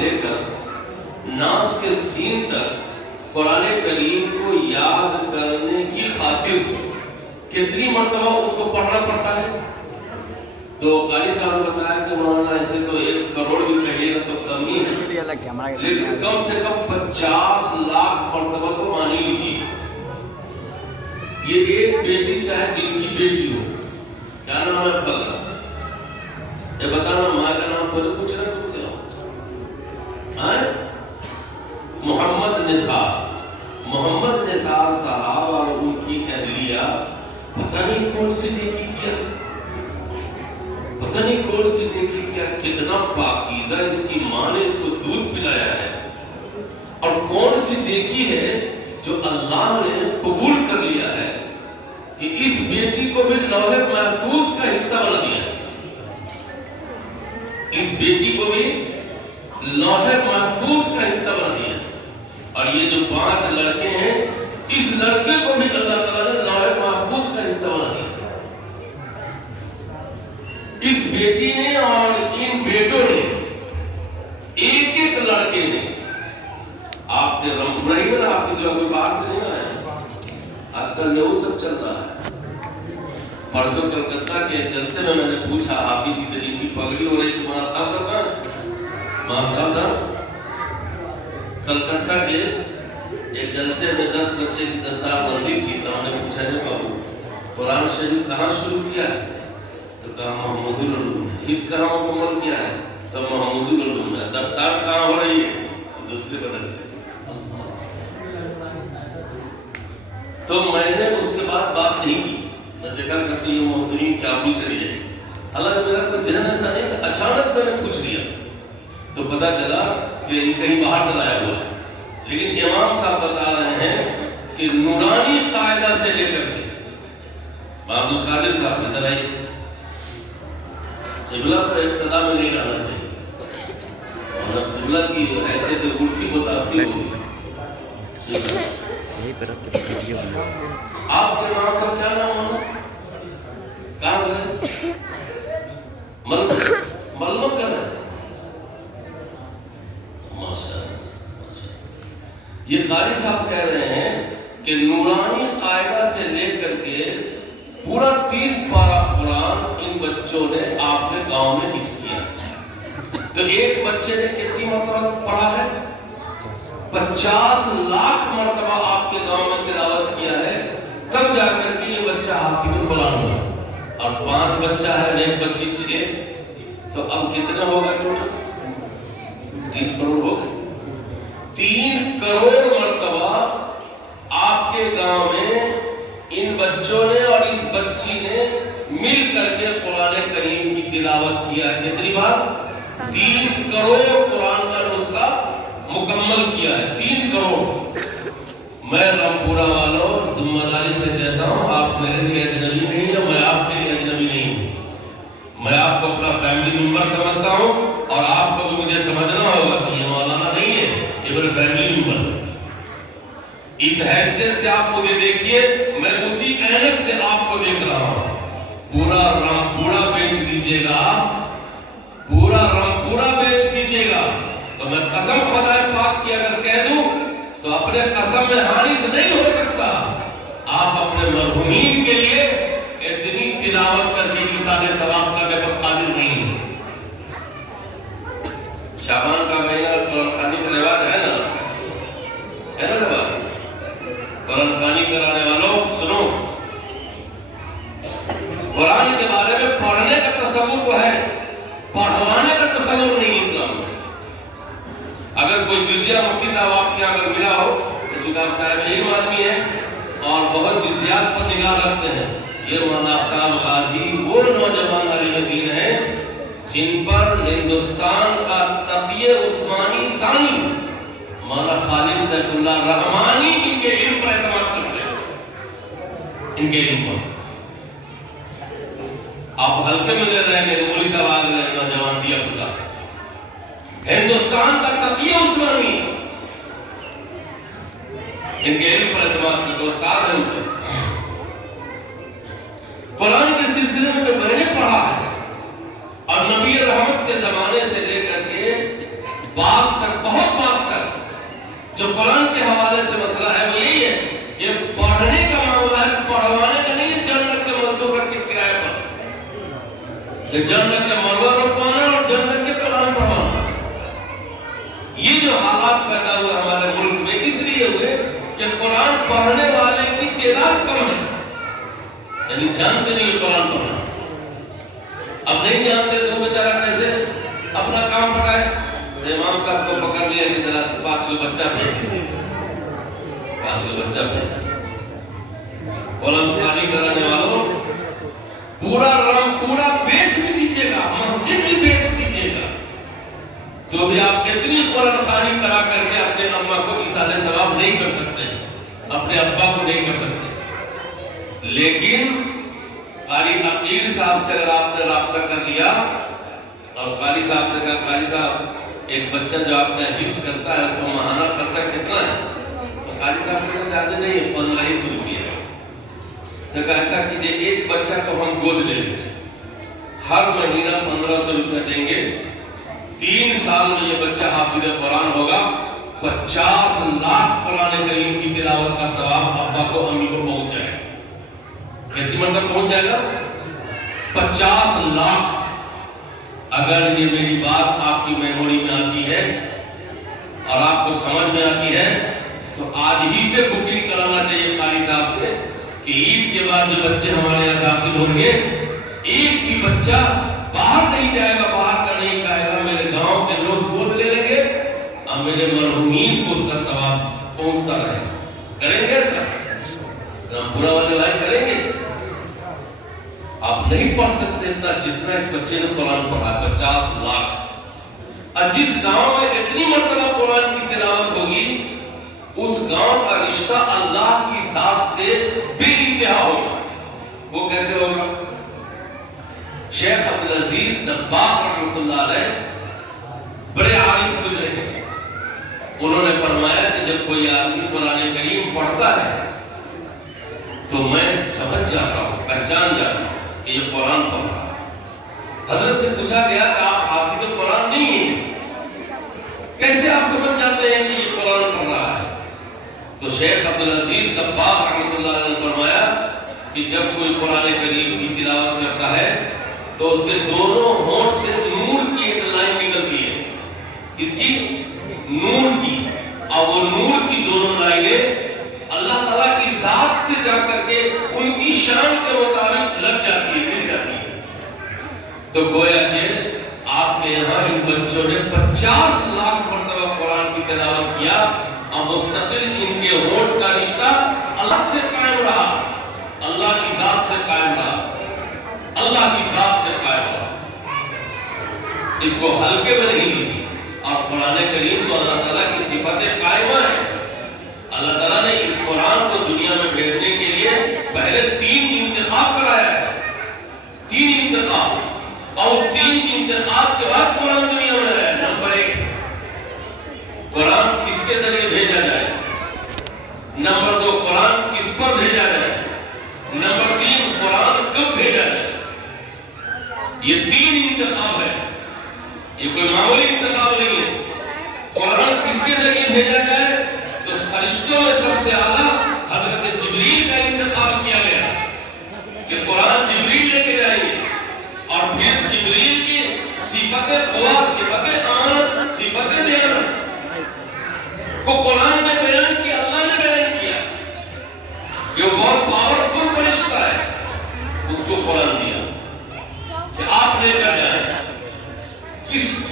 لے کر ناس کے سین تک قرآن کریم کو یاد کرنے کی خاطر کتنی مرتبہ اس کو پڑھنا پڑتا ہے؟ تو قاری صاحب نے بتایا کہ مولانا ایسے تو 1 کروڑ بھی کہیے گا تو کم ہی ہے، لیکن کم سے کم 50 لاکھ مرتبہ تو مانی لیجیے۔ یہ ایک بیٹی چاہے جن کی بیٹی ہو، کیا نام ہے آپ کا؟ یہ بتانا ماں کا نام تو نہیں پوچھ رہا تم سے؟ محمد نثار صاحب اور ان کی اہلیہ پتہ نہیں کون سی نیکی کیا، پتہ نہیں کون سی نیکی کیا، کتنا پاکیزہ اس کی ماں نے اس کو دودھ پلایا ہے، اور کون سی نیکی ہے جو اللہ نے قبول کر لیا ہے کہ اس بیٹی کو بھی لوح محفوظ کا حصہ بنا دیا ہے، اس بیٹی کو بھی لوح محفوظ کا حصہ بنا دیا ہے۔ اور یہ جو 5 لڑکے ہیں، اس لڑکے کو بھی اللہ تعالیٰ نے لوح محفوظ کا حصہ بنا دیا۔ اس بیٹی نے اور ان بیٹوں نے، ایک لڑکے نے، آپ نے رمپورہ ہی میں حافظ جو ابھی باہر سے نہیں آیا، آج کل یہ سب چل رہا ہے۔ پرسوں کلکتہ کے جلسے میں نے پوچھا حافظ جی سے، جن کی پگڑی ہو رہی تمہارا کام کرتا ہے مافتاب صاحب، کلکتہ کے ایک جلسے میں 10 بچے کی دستار بندی تھی، تو ہم نے پوچھا جب بابو قرآن شریف کہاں شروع کیا ہے؟ تو کہا محمود العلوم نے۔ حفظ کہاں مکمل کیا ہے؟ تو محمود العلوم نے۔ دستار کہاں ہو رہی ہے؟ تو دوسرے بدل سے۔ تو میں نے اس کے بعد بات نہیں کی، میں دیکھا کرتی ہوں محترم کیا بھی چلی جائے، حالانکہ میرا کوئی ذہن ایسا نہیں تھا، اچانک میں نے پوچھ لیا تو پتا چلا کہ یہ کہیں باہر سے لایا ہوا ہے۔ لیکن امام صاحب بتا رہے ہیں کہ نورانی قاعدہ سے لے کر کے عبد القادر صاحب نے درائی قبلہ پر ابتدا میں نہیں رہنا چاہیے، اور قبلہ کی حیثیت عرفی متاثر ہوگی۔ آپ کے نام صاحب کیا نام ہونا؟ کہاں گئے؟ ململ کر رہے ہیں؟ ماشاءاللہ۔ یہ قاری صاحب کہہ رہے ہیں کہ نورانی قاعدہ سے لے کر کے پورا 30 پارہ قرآن ان بچوں نے آپ کے گاؤں میں حفظ کیا۔ تو ایک بچے نے کتنی مرتبہ پڑھا ہے؟ 50 لاکھ مرتبہ آپ کے گاؤں میں تلاوت کیا ہے، تب جا کر کے یہ بچہ حافظ القرآن ہوا۔ اور 5 بچہ ہے اور ایک بچی 6، تو اب کتنے ہو گئے ٹوٹل؟ 3 کروڑ ہو گئے۔ 3 کروڑ مرتبہ آپ کے گاؤں میں ان بچوں نے اور اس بچی نے مل کر کے قرآن کریم کی تلاوت کیا۔ کتنی بار؟ 3 کروڑ قرآن کا نسخہ مکمل کیا ہے۔ 3 کروڑ۔ میں رامپورہ والوں ذمہ داری سے کہتا ہوں، آپ میرے لیے اجنبی نہیں ہیں، میں آپ کے لیے اجنبی نہیں ہوں۔ میں آپ کو اپنا فیملی ممبر سمجھتا ہوں، اور آپ کو بھی مجھے سمجھنا ہوگا کہ یہ مولانا نہیں ہے، یہ میرے فیملی ممبر ہے۔ اس حیثیت سے آپ مجھے دیکھیے، میں اسی اینک سے آپ کو دیکھ رہا ہوں۔ پورا رامپورہ بیچ دیجیے گا، پورا رامپورہ بیچ دیجیے گا، تو میں قسم خدا پاک کی اگر کہہ دوں تو اپنے قسم میں حارث نہیں ہو سکتا۔ آپ اپنے مرحومین کے لیے اتنی تلاوت کر کے ایصال ثواب کرنے پر قادر نہیں ہیں۔ شعبان کا مہینہ قرآن خوانی کا رواج ہے نا، ہے نا رواج؟ قرآن خوانی کرانے والوں سنو، قرآن کے بارے میں پڑھنے کا تصور تو ہے، پڑھوانے کا تصور نہیں اسلام میں۔ اگر کوئی جزیہ مفتی صاحب آپ کے اگر ملا ہو تو چونکہ آپ صاحب علم آدمی ہیں اور بہت جزیات پر نگاہ رکھتے ہیں، یہ مولانا آفتاب غازی وہ نوجوان عالم دین ہیں جن پر ہندوستان کا تقی عثمانی ثانی مولانا خالد سیف اللہ رحمانی ان کے علم پر اعتماد کرتے ہیں، ان کے علم پر۔ آپ ہلکے میں لے رہے ہیں کہ مولی صاحب آگ رہے نوجوان دیا پتا، ہندوستان کا تقی عثمانی ان کے علم پر اعتماد کرتے، استاد ہیں ان پر۔ قرآن کے سلسلے میں جو میں نے پڑھا ہے، اور نبی رحمت کے زمانے سے لے کر کے بات تک، بہت بات تک جو قرآن کے حوالے سے مسئلہ ہے وہ یہی ہے کہ پڑھنے کا معاملہ ہے، پڑھوانے کا نہیں ہے جنت کے مزدور رکھ کے کرائے پر، کہ جنت کے مرور رکھوانا اور جنت کے قرآن پڑھوانا۔ یہ جو حالات پیدا ہوئے ہمارے ملک میں اس لیے ہوئے کہ قرآن پڑھنے والے کی تعداد کم ہے، یعنی جانتے نہیں قرآن پڑھنا۔ اب نہیں جانتے تو بیچارہ کیسے اپنا کام پٹائے؟ امام صاحب کو پکڑ لیا کہ ذرا 500 بچہ بھیج دیں، 500 بچہ بھیج دیں۔ قلم خانی کرانے والوں پورا بیچ بھی دیجیے گا، مسجد بھی بیچ دیجیے گا، تو بھی آپ کتنی قرآن خانی کرا کر کے اپنے اماں کو ایصال ثواب نہیں کر سکتے، اپنے ابا کو نہیں کر سکتے۔ لیکن قاری عقیل صاحب سے اگر آپ نے رابطہ کر لیا اور قاری صاحب سے کہا قاری صاحب ایک بچہ جو آپ کا حفظ کرتا ہے اس کو ماہانہ خرچہ کتنا ہے؟ تو قاری صاحب نے کہا زیادہ نہیں ہے، 1500 روپیہ۔ تو کہا ایسا کیجئے ایک بچہ کو ہم گود لے لیتے ہیں، ہر مہینہ 1500 روپیہ دیں گے، 3 سال میں یہ بچہ حافظ قرآن ہوگا، 50 لاکھ قرآن کریم کی تلاوت کا ثواب ابا کو امی کو پہنچ جائے گا۔ کتنی مرتبہ پہنچ جائے گا؟ 50 لاکھ۔ اگر یہ میری بات آپ کی میموری میں آتی ہے اور آپ کو سمجھ میں آتی ہے تو آج ہی سے بکنگ کرانا چاہیے قاری صاحب سے کہ عید کے بعد جو بچے ہمارے یہاں داخل ہوں گے ایک بھی بچہ باہر نہیں جائے گا، باہر کا نہیں کہے گا میرے گاؤں کے لوگ گود لے لیں گے اور میرے مرحومین کو اس کا ثواب پہنچتا رہے گا۔ کریں گے ایسا؟ ہم پورا والے لائن کریں گے؟ آپ نہیں پڑھ سکتے اتنا جتنا اس بچے نے قرآن پڑھا، 50 لاکھ۔ اور جس گاؤں میں اتنی مرتبہ قرآن کی تلاوت ہوگی اس گاؤں کا رشتہ اللہ کی ذات سے بے انتہا ہوگا۔ وہ کیسے ہوگا؟ شیخ عبدالعزیز دباغ رحمۃ اللہ علیہ بڑے عارف گزرے ہیں، انہوں نے فرمایا کہ جب کوئی آدمی قرآن کریم پڑھتا ہے تو میں سمجھ جاتا ہوں، پہچان جاتا ہوں کہ یہ قرآن پڑھ رہا ہے۔ حضرت سے پوچھا گیا کہ آپ حافظ قرآن نہیں ہیں، کیسے آپ سمجھ جاتے ہیں کہ یہ قرآن پڑھ رہا ہے؟ تو شیخ عبدالعزیز دباغ رحمۃ اللہ علیہ نے فرمایا کہ جب کوئی قرآن کریم کی تلاوت کرتا ہے تو اس کے دونوں ہونٹ سے نور کی ایک لائن نکلتی ہے، اس کی نور کی، اور وہ نور کی دونوں لائنیں اللہ تعالیٰ کی ذات سے جا کر کے ان کی شان کے مطابق لگ جاتی ہے، مل جاتی ہے۔ تو گویا کہ آپ کے یہاں ان بچوں نے 50 لاکھ مرتبہ قرآن کی تلاوت کیا اور مستقل ان کے ہونٹ کا رشتہ اللہ سے قائم رہا، اللہ کی ذات سے قائم رہا، اللہ کی ذات سے قائم رہا۔ اس کو ہلکے میں نہیں لی، اور قرآن کریم تو اللہ تعالیٰ کی صفت قائمہ ہے۔ اللہ تعالیٰ نے اس قرآن کو دنیا میں بھیجنے کے لیے پہلے 3 انتخاب کرایا ہے، 3 انتخاب، اور اس 3 انتخاب کے بعد قرآن دنیا میں ہے۔ نمبر 1 قرآن کس کے ذریعے بھیجا جائے، نمبر 2 قرآن کس پر بھیجا جائے، نمبر 3 قرآن کب بھیجا جائے۔ یہ 3 انتخاب ہے، یہ کوئی معمولی انتخاب نہیں ہے۔ قرآن کس کے ذریعے بھیجا جائے تو فرشتوں میں سب سے اعلیٰ حضرت جبریل کا انتخاب کیا گیا کہ قرآن جبریل لے کے جائیں گے، اور پھر جبریل کی صفت قوا، صفت امانت، صفت دیانت کو قرآن میں بیان کیا، اللہ نے بیان کیا کہ وہ بہت پاورفل فرشتہ ہے، اس کو قرآن دیا کہ آپ لے کر جائیں۔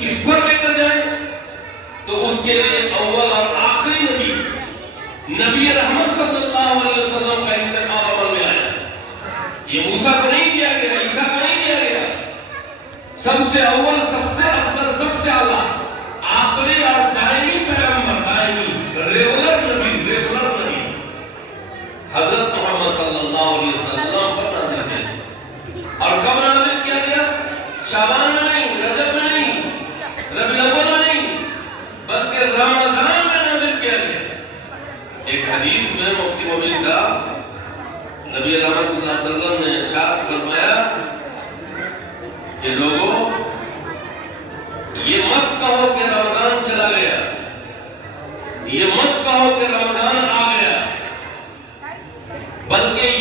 کس پر لے کر جائیں تو اس کے لیے اول اور آخری نبی رحمت صلی اللہ علیہ وسلم کا انتخاب عمل میں آیا۔ یہ موسیٰ کو نہیں دیا گیا، عیسیٰ کو نہیں دیا گیا، سب سے اول، سب سے افضل، سب سے اعلیٰ، آخری اور دائمی پیغمبر، دائمی ریگولر نبی حضرت محمد صلی اللہ علیہ وسلم پر نازل کیا۔ اور کب نازل کیا گیا؟ شعبان میں نہیں، رجب میں نہیں، ربیع الاول میں نہیں، بلکہ رمضان میں نازل کیا گیا۔ ایک حدیث میں مفتی مبین صاحب نبی رحمت صلی اللہ علیہ وسلم نے ارشاد فرمایا کہ لوگوں یہ مت کہو بلکہ